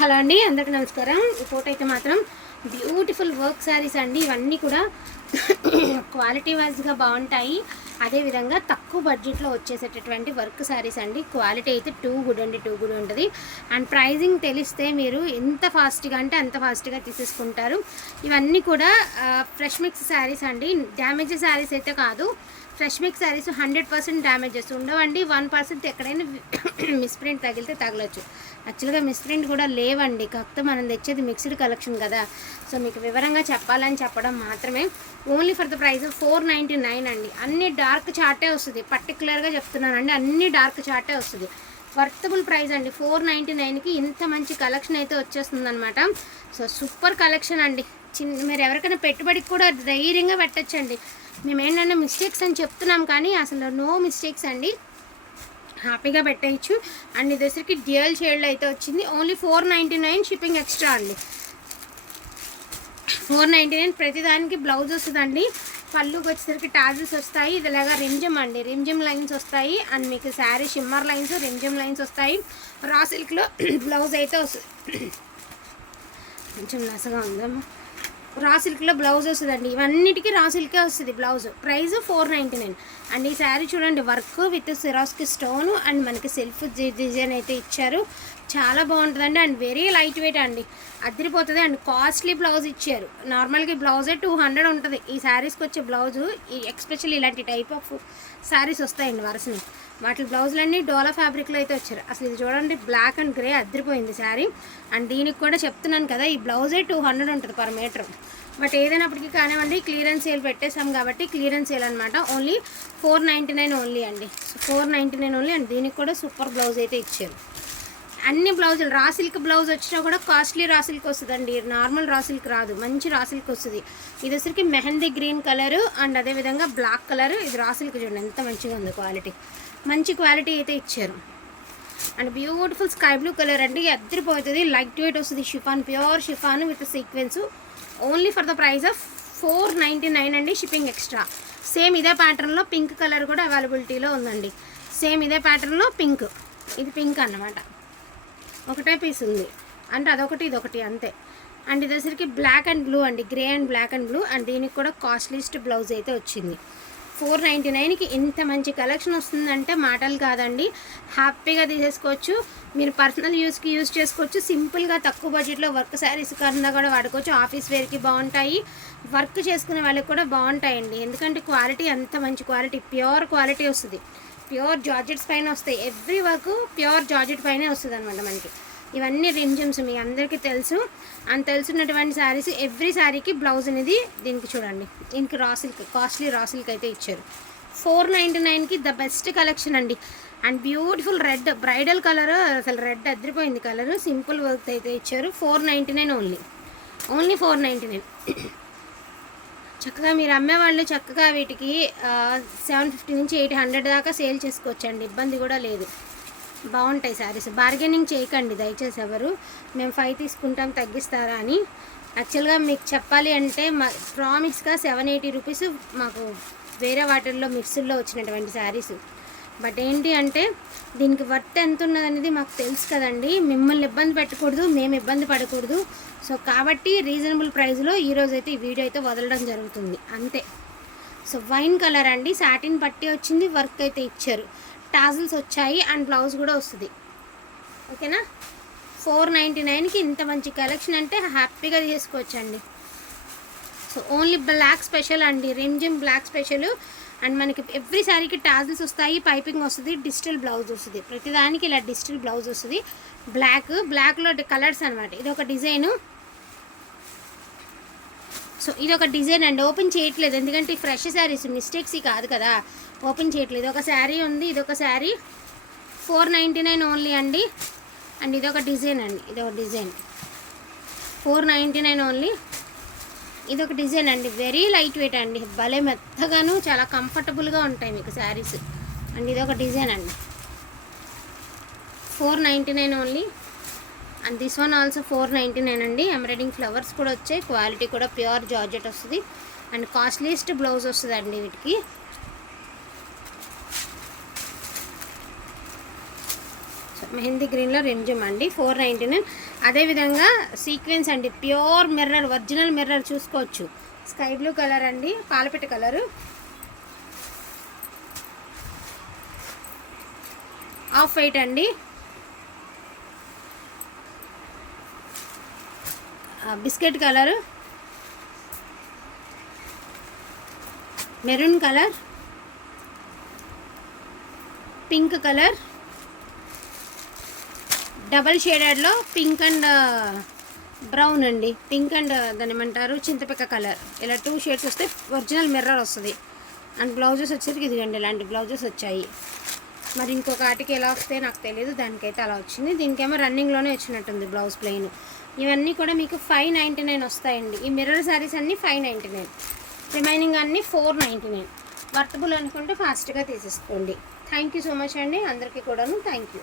Hello అండి, అందరికీ నమస్కారం. ఈ ఫోటో అయితే మాత్రం బ్యూటిఫుల్ వర్క్ శారీస్ అండి. ఇవన్నీ కూడా క్వాలిటీ వైజ్గా బాగుంటాయి. అదేవిధంగా తక్కువ బడ్జెట్లో వచ్చేసేటటువంటి వర్క్ శారీస్ అండి. క్వాలిటీ అయితే టూ గుడ్ ఉంటుంది. అండ్ ప్రైజింగ్ తెలిస్తే మీరు ఎంత ఫాస్ట్గా అంటే అంత ఫాస్ట్గా తీసేసుకుంటారు. ఇవన్నీ కూడా ఫ్రెష్ మిక్స్ శారీస్ అండి. డ్యామేజ్ శారీస్ అయితే కాదు. ఫ్రెష్ మిక్స్ శారీస్ 100% డ్యామేజెస్ ఉండవండి. 1% ఎక్కడైనా మిస్ప్రింట్ తగిలితే తగలచ్చు. యాక్చువల్గా మిస్ప్రింట్ కూడా లేవండి, కాకపోతే మనం తెచ్చేది మిక్స్డ్ కలెక్షన్ కదా. సో మీకు వివరంగా చెప్పాలని చెప్పడం మాత్రమే. ఓన్లీ ఫర్ ద ప్రైస్ 499 అండి. అన్ని డార్క్ చార్టే వస్తుంది, పర్టికులర్గా చెప్తున్నానండి. అన్ని డార్క్ చార్టే వస్తుంది. వర్తబుల్ ప్రైస్ అండి. 499కి ఇంత మంచి కలెక్షన్ అయితే వచ్చేస్తుంది అనమాట. సో సూపర్ కలెక్షన్ అండి. మీరు ఎవరికైనా పెట్టుబడికి కూడా ధైర్యంగా పెట్టచ్చండి. మేము ఏంటంటే మిస్టేక్స్ అని చెప్తున్నాం, కానీ అసలు నో మిస్టేక్స్ అండి. హ్యాపీగా పెట్టేయచ్చు. అండ్ ఇది వచ్చరికి డ్యూయల్ షేడ్లో అయితే వచ్చింది. ఓన్లీ 499 షిప్పింగ్ ఎక్స్ట్రా అండి. 499 ప్రతిదానికి బ్లౌజ్ వస్తుందండి. పళ్ళుకి వచ్చేసరికి టాజిల్స్ వస్తాయి. ఇది ఇలాగా రిమ్జమ్ అండి, రిమ్జమ్ లైన్స్ వస్తాయి. అండ్ మీకు శారీ షిమ్మర్ లైన్స్, రిమ్జమ్ లైన్స్ వస్తాయి. రా సిల్క్లో బ్లౌజ్ అయితే వస్తుంది. కొంచెం నసగా ఉందమ్మా. రా సిల్క్లో బ్లౌజ్ వస్తుందండి. ఇవన్నిటికీ రా సిల్కే వస్తుంది బ్లౌజ్. ప్రైస్ 499. అండ్ ఈ శారీ చూడండి, వర్క్ విత్ సిరాస్కి స్టోన్ అండ్ మనకి సెల్ఫ్ డిజైన్ అయితే ఇచ్చారు. చాలా బాగుంటుందండి. అండ్ వెరీ లైట్ వెయిట్ అండి, అదిరిపోతుంది. అండ్ కాస్ట్లీ బ్లౌజ్ ఇచ్చారు. నార్మల్గా బ్లౌజే 200 ఉంటుంది. ఈ శారీస్కి వచ్చే బ్లౌజు ఎక్స్పెషల్లీ ఇలాంటి టైప్ ఆఫ్ శారీస్ వస్తాయండి వరుసని. వాటి బ్లౌజులన్నీ డోలా ఫ్యాబ్రిక్లో అయితే వచ్చారు. అసలు ఇది చూడండి, బ్లాక్ అండ్ గ్రే అదిరిపోయింది శారీ. అండ్ దీనికి కూడా చెప్తున్నాను కదా, ఈ బ్లౌజే 200 ఉంటుంది పర్ మీటర్. బట్ ఏదైనప్పటికీ కానివ్వండి, క్లియరెన్స్ సేల్ పెట్టేసాం కాబట్టి క్లియరెన్స్ సేల్ అనమాట. ఓన్లీ 499 ఓన్లీ అండి. So 499 only. అండ్ దీనికి కూడా సూపర్ బ్లౌజ్ అయితే ఇచ్చారు. అన్ని బ్లౌజులు రా సిల్క్ బ్లౌజ్ వచ్చినా కూడా కాస్ట్లీ రా సిల్క్ వస్తుందండి. నార్మల్ రా సిల్క్ రాదు, మంచి రా సిల్క్ వస్తుంది. ఇది వచ్చరికి మెహందీ గ్రీన్ కలరు అండ్ అదేవిధంగా బ్లాక్ కలర్. ఇది రా సిల్క్ చూడండి ఎంత మంచిగా ఉంది. క్వాలిటీ మంచి క్వాలిటీ అయితే ఇచ్చారు. And beautiful sky blue colour అండి, అద్దరిపోతుంది. లైట్ వెయిట్ వస్తుంది. Chiffon, pure chiffon with sequence. Only for the price of 499 అండి, షిప్పింగ్ ఎక్స్ట్రా. సేమ్ ఇదే ప్యాటర్న్లో పింక్ కలర్ కూడా అవైలబిలిటీలో ఉందండి. సేమ్ ఇదే ప్యాటర్న్లో పింక్. ఇది పింక్ అన్నమాట. ఒకటే పీస్ ఉంది అంటే అదొకటి ఇదొకటి అంతే. అండ్ ఇది వచ్చరికి బ్లాక్ అండ్ బ్లూ అండి, grey and black and blue. And దీనికి కూడా కాస్ట్లీస్ట్ బ్లౌజ్ అయితే వచ్చింది. 499కి ఇంత మంచి కలెక్షన్ వస్తుందంటే మాటలు కాదండి. హ్యాపీగా తీసేసుకోవచ్చు. మీరు పర్సనల్ యూస్కి యూజ్ చేసుకోవచ్చు. సింపుల్గా తక్కువ బడ్జెట్లో వర్క్ శారీస్ కన్నా కూడా వాడుకోవచ్చు. ఆఫీస్ వేర్కి బాగుంటాయి, వర్క్ చేసుకునే వాళ్ళకి కూడా బాగుంటాయండి. ఎందుకంటే క్వాలిటీ అంత మంచి క్వాలిటీ, ప్యూర్ క్వాలిటీ వస్తుంది. ప్యూర్ జార్జెట్స్ పైన వస్తాయి. ఎవ్రీ వర్క్ ప్యూర్ జార్జెట్ పైనే వస్తుంది అనమాట మనకి. ఇవన్నీ రిమ్జమ్స్ మీ అందరికీ తెలుసు. అండ్ తెలుసున్నటువంటి శారీస్ ఎవ్రీ శారీకి బ్లౌజ్ అనేది దీనికి చూడండి. దీనికి raw silk, costly raw silk అయితే ఇచ్చారు. 499కి ద బెస్ట్ కలెక్షన్ అండి. And beautiful red bridal colour, అసలు రెడ్ అదిరిపోయింది కలర్. సింపుల్ వర్క్ అయితే ఇచ్చారు. 499 ఓన్లీ. ఓన్లీ 499. చక్కగా మీరు అమ్మేవాళ్ళు చక్కగా వీటికి 750 నుంచి 800 దాకా సేల్ చేసుకోవచ్చండి. ఇబ్బంది కూడా లేదు. బాగుంటాయి శారీస్. బార్గెనింగ్ చేయకండి దయచేసి ఎవరు. మేము 5 తీసుకుంటాం తగ్గిస్తారా అని. యాక్చువల్గా మీకు చెప్పాలి అంటే ప్రామిస్గా 780 రూపీస్ మాకు వేరే వాటిల్లో మిక్స్డ్లో వచ్చినటువంటి శారీస్. బట్ ఏంటి అంటే దీనికి వర్త్ ఎంత ఉన్నదనేది మాకు తెలుసు కదండి. మిమ్మల్ని ఇబ్బంది పెట్టకూడదు, మేము ఇబ్బంది పడకూడదు. సో కాబట్టి రీజనబుల్ ప్రైస్లో ఈరోజైతే ఈ వీడియో అయితే వదలడం జరుగుతుంది అంతే. సో వైన్ కలర్ అండి, సాటిన్ పట్టి వచ్చింది, వర్క్ అయితే ఇచ్చారు, టాజిల్స్ వచ్చాయి అండ్ బ్లౌజ్ కూడా వస్తుంది. ఓకేనా. 499కి ఇంత మంచి కలెక్షన్ అంటే హ్యాపీగా తీసుకోవచ్చండి. సో ఓన్లీ బ్లాక్ స్పెషల్ అండి, రిమ్జిమ్ బ్లాక్ స్పెషల్. అండ్ మనకి ఎవ్రీ శారీకి టాజిల్స్ వస్తాయి, పైపింగ్ వస్తుంది, డిజిటల్ బ్లౌజ్ వస్తుంది. ప్రతిదానికి ఇలా డిజిటల్ బ్లౌజ్ వస్తుంది. బ్లాక్లో కలర్స్ అనమాట. ఇది ఒక డిజైను. సో ఇది ఒక డిజైన్ అండి. ఓపెన్ చేయట్లేదు ఎందుకంటే ఫ్రెష్ శారీస్ మిస్టేక్స్ కాదు కదా, ఓపెన్ చేయట్లేదు. ఒక శారీ ఉంది, ఇదొక శారీ. 499 ఓన్లీ అండి. అండ్ ఇదొక డిజైన్ అండి, ఇదొక డిజైన్. 499 ఓన్లీ. ఇదొక డిజైన్ అండి, వెరీ లైట్ వెయిట్ అండి, భలే మెత్తగాను చాలా కంఫర్టబుల్గా ఉంటాయి మీకు శారీస్. అండ్ ఇదొక డిజైన్ అండి. 499 only. And this one also 499 అండి. ఎంబ్రాయిడింగ్ ఫ్లవర్స్ కూడా వచ్చాయి. క్వాలిటీ కూడా ప్యూర్ జార్జెట్ వస్తుంది. అండ్ కాస్ట్లీస్ట్ బ్లౌజ్ వస్తుంది అండి వీటికి. మెహందీ గ్రీన్లో రిమ్జిమ్ అండి 499. అదేవిధంగా సీక్వెన్స్ అండి, ప్యూర్ మిర్రర్, ఒరిజినల్ మిర్రర్ చూసుకోవచ్చు. స్కై బ్లూ కలర్ అండి, పాలపిట్ట కలరు, ఆఫ్ వైట్ అండి, biscuit colour, maroon colour, pink colour, double షేడెడ్లో పింక్ అండ్ బ్రౌన్ అండి, పింక్ అండ్ దాని ఏమంటారు చింతపిక్క కలర్. ఇలా 2 షేడ్స్ వస్తే ఒరిజినల్ మిర్రర్ వస్తుంది. అండ్ బ్లౌజెస్ వచ్చేసరికి ఇదిగండి ఇలాంటి బ్లౌజెస్ వచ్చాయి. మరి ఇంకొక ఆటికి ఎలా వస్తాయి నాకు తెలియదు, దానికైతే అలా వచ్చింది. దీనికేమో రన్నింగ్లోనే వచ్చినట్టుంది బ్లౌజ్ ప్లెయిన్. ఇవన్నీ కూడా మీకు 599 వస్తాయండి. ఈ మిర్రర్ శారీస్ అన్నీ 599, రిమైనింగ్ అన్నీ 499. వర్తబుల్ అనుకుంటే ఫాస్ట్గా తీసేసుకోండి. థ్యాంక్ యూ సో మచ్ అండి అందరికీ కూడాను. Thank you.